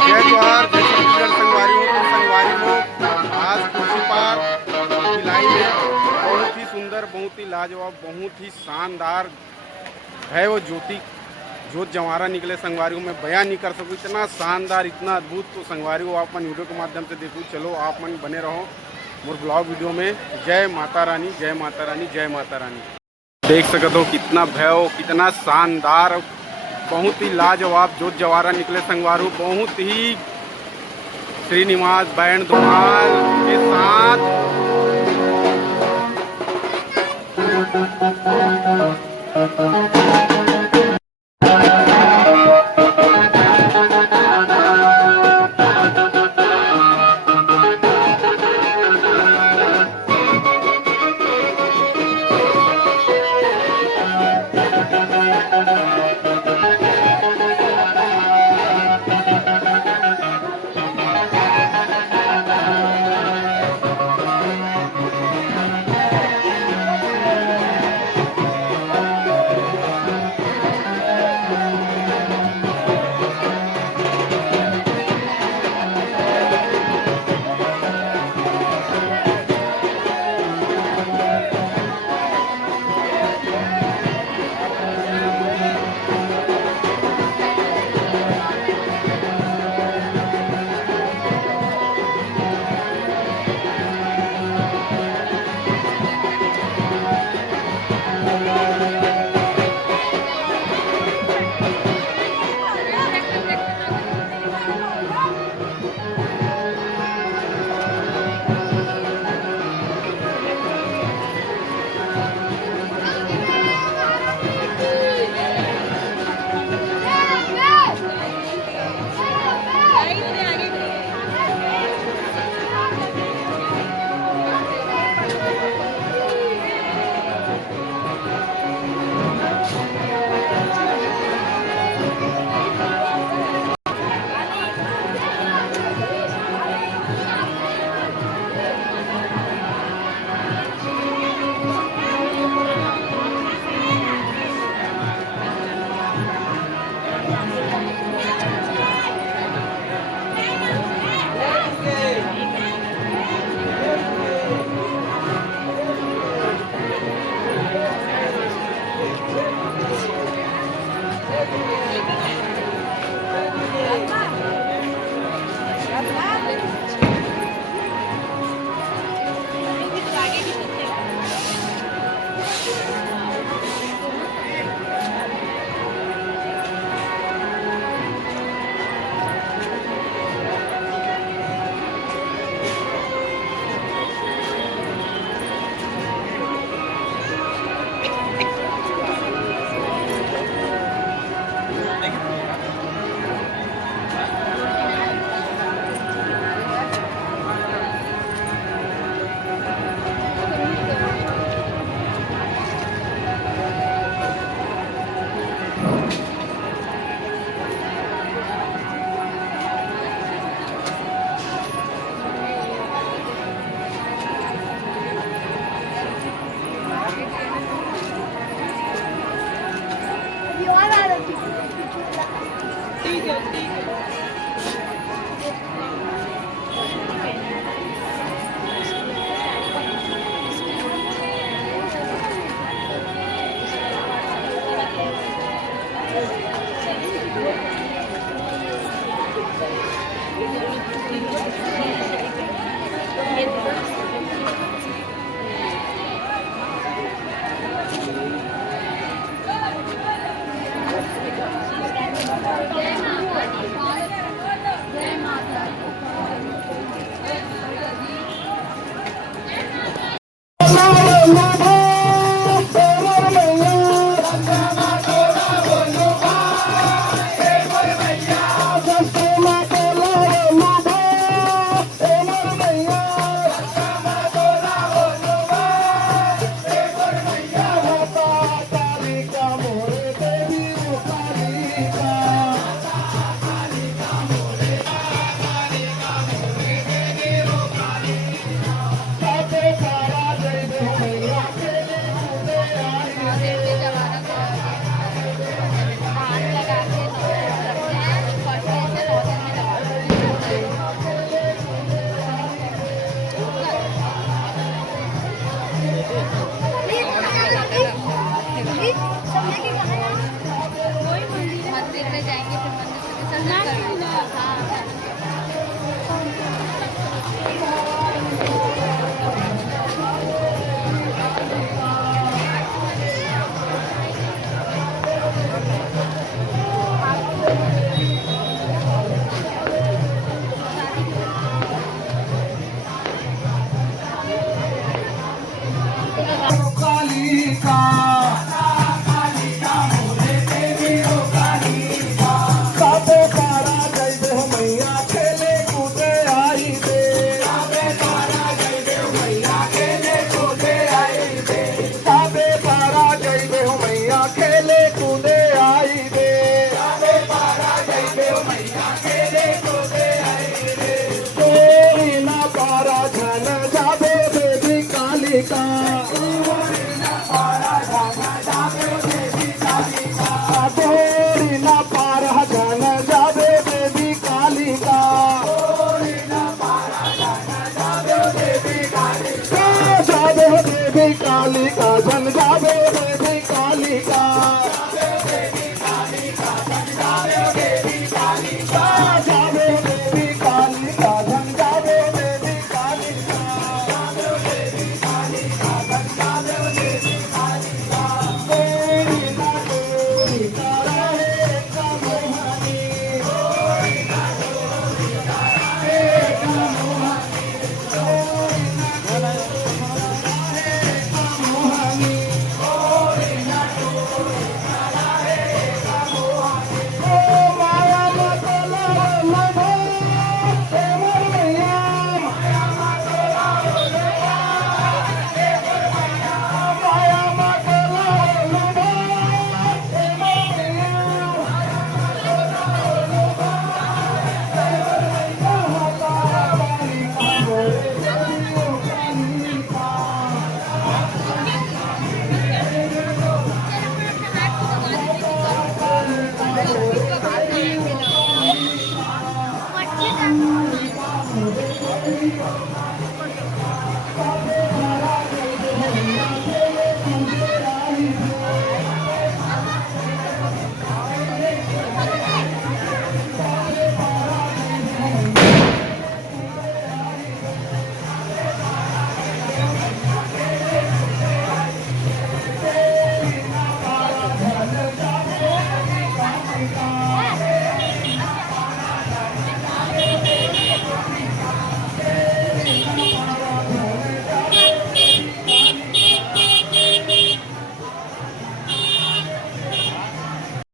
जय जोहार, जय छत्तीसगढ़ संगवारी हो। तो संगवारी हो आज खुर्सी पार की लाइन है, बहुत ही सुंदर, बहुत ही लाजवाब, बहुत ही शानदार है वो जोत जवारा निकले संगवारी को। मैं बयान नहीं कर सकूँ, इतना शानदार, इतना अद्भुत। तो संगवारी को आप मन वीडियो के माध्यम से देखूँ। चलो आप मन बने रहो मोर ब्लॉग वीडियो में। जय माता रानी, जय माता रानी, जय माता रानी। देख सकते हो कितना भव्य, कितना शानदार, बहुत ही लाजवाब जोत जवारा निकले संगवारू। बहुत ही श्रीनिवास बैंड धमाल के साथ ठीक है, ठीक है।